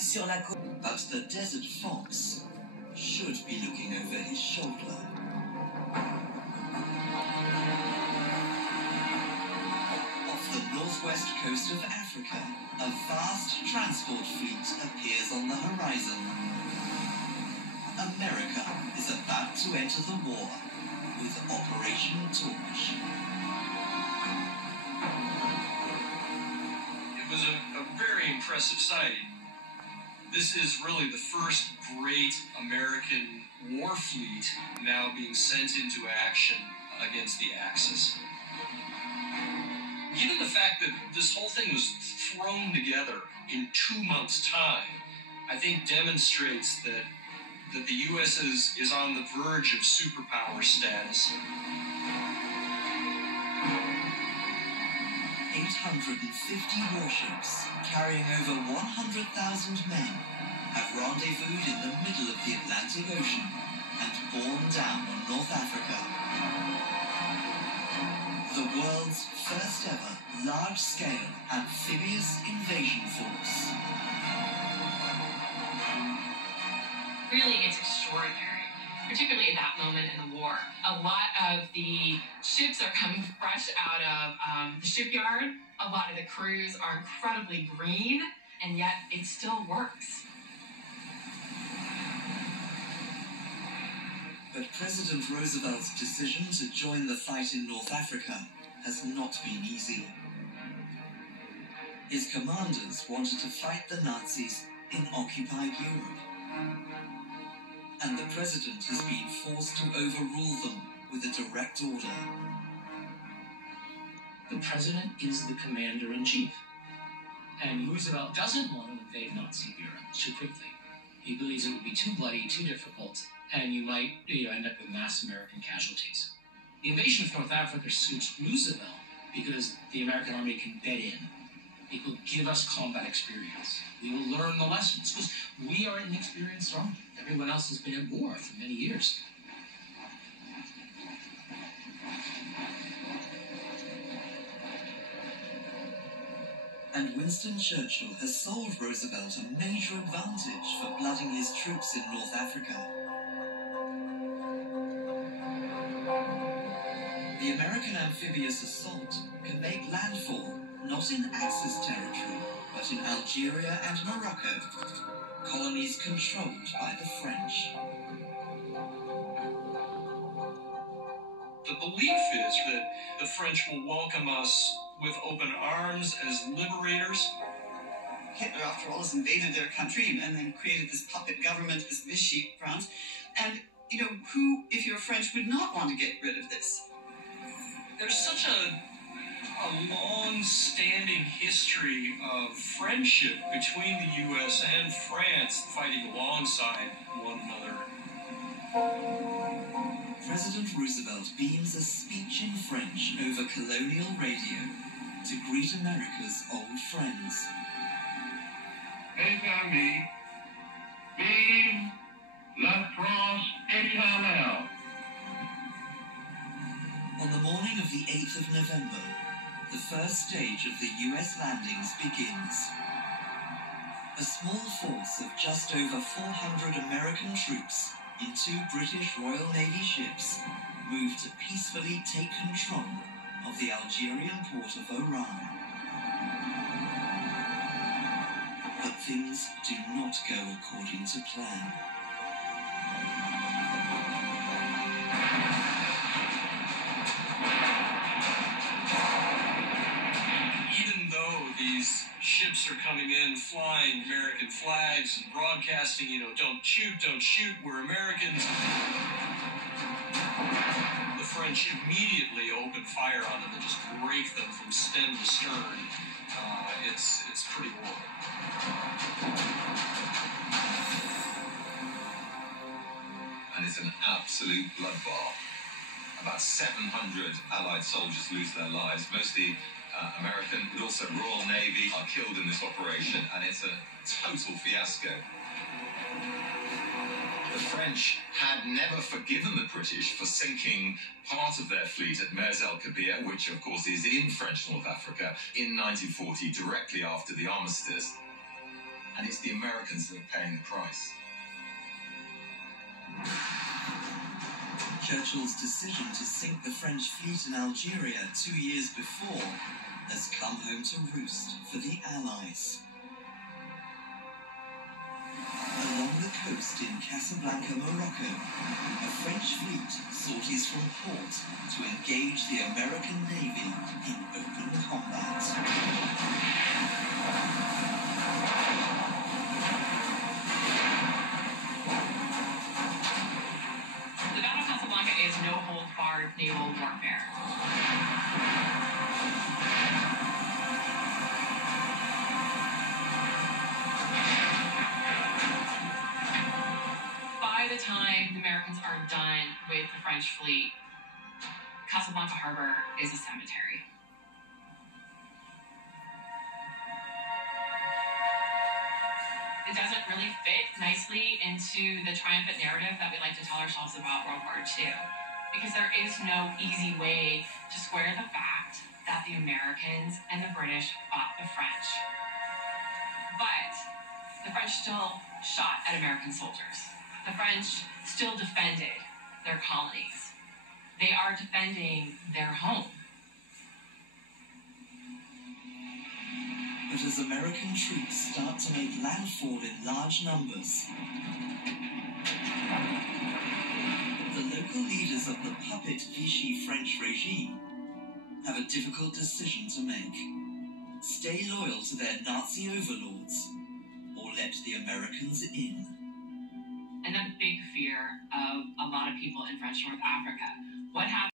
sur la côte. But the desert fox should be looking over his shoulder. Off the northwest coast of Africa, a vast transport fleet appears on the horizon. America is about to enter the war with Operation Torch. It was a very impressive sighting. This is really the first great American war fleet now being sent into action against the Axis. Given the fact that this whole thing was thrown together in 2 months' time, I think demonstrates that the U.S. is on the verge of superpower status. 850 warships carrying over 100,000 men have rendezvoused in the middle of the Atlantic Ocean and borne down on North Africa. The world's first ever large-scale amphibious invasion force. Really, it's extraordinary, particularly at that moment in the war. A lot of the ships are coming fresh out of the shipyard. A lot of the crews are incredibly green, and yet it still works. But President Roosevelt's decision to join the fight in North Africa has not been easy. His commanders wanted to fight the Nazis in occupied Europe. And the president has been forced to overrule them with a direct order. The president is the commander-in-chief. And Roosevelt doesn't want to invade Nazi Europe too quickly. He believes it would be too bloody, too difficult, and you might end up with mass American casualties. The invasion of North Africa suits Roosevelt because the American army can bed in. It will give us combat experience. We will learn the lessons because we are an experienced army. Everyone else has been at war for many years. And Winston Churchill has sold Roosevelt a major advantage for blooding his troops in North Africa. The American amphibious assault can make landfall not in Axis territory, but in Algeria and Morocco, colonies controlled by the French. The belief is that the French will welcome us with open arms as liberators. Hitler, after all, has invaded their country and then created this puppet government, this Vichy France. And, who, if you're French, would not want to get rid of this? There's such a long-standing history of friendship between the U.S. and France fighting alongside one another. President Roosevelt beams a speech in French over colonial radio to greet America's old friends. Mes amis, vive la France éternelle. On the morning of the 8th of November, the first stage of the US landings begins. A small force of just over 400 American troops in 2 British Royal Navy ships moved to peacefully take control of the Algerian port of Oran. But things do not go according to plan. Even though these ships are coming in flying American flags and broadcasting, don't shoot, we're Americans. The French immediately open fire on them and just rape them from stem to stern. It's pretty horrible. And it's an absolute bloodbath. About 700 Allied soldiers lose their lives, mostly American, but also Royal Navy are killed in this operation, and it's a total fiasco. The French had never forgiven the British for sinking part of their fleet at Mers el Kabir, which of course is in French North Africa, in 1940, directly after the armistice. and it's the Americans that are paying the price. Churchill's decision to sink the French fleet in Algeria 2 years before has come home to roost for the Allies. Along the coast in Casablanca, Morocco, a French fleet sorties from port to engage the American Navy in open combat. The Battle of Casablanca is no-holds-barred naval warfare. By the time the Americans are done with the French fleet, Casablanca Harbor is a cemetery. It doesn't really fit nicely into the triumphant narrative that we like to tell ourselves about World War II, because there is no easy way to square the fact that the Americans and the British fought the French. But the French still shot at American soldiers. The French still defended their colonies. They are defending their home. But as American troops start to make landfall in large numbers, the local leaders of the puppet Vichy French regime have a difficult decision to make. Stay loyal to their Nazi overlords, or let the Americans in. And the big fear of a lot of people in French North Africa. What happens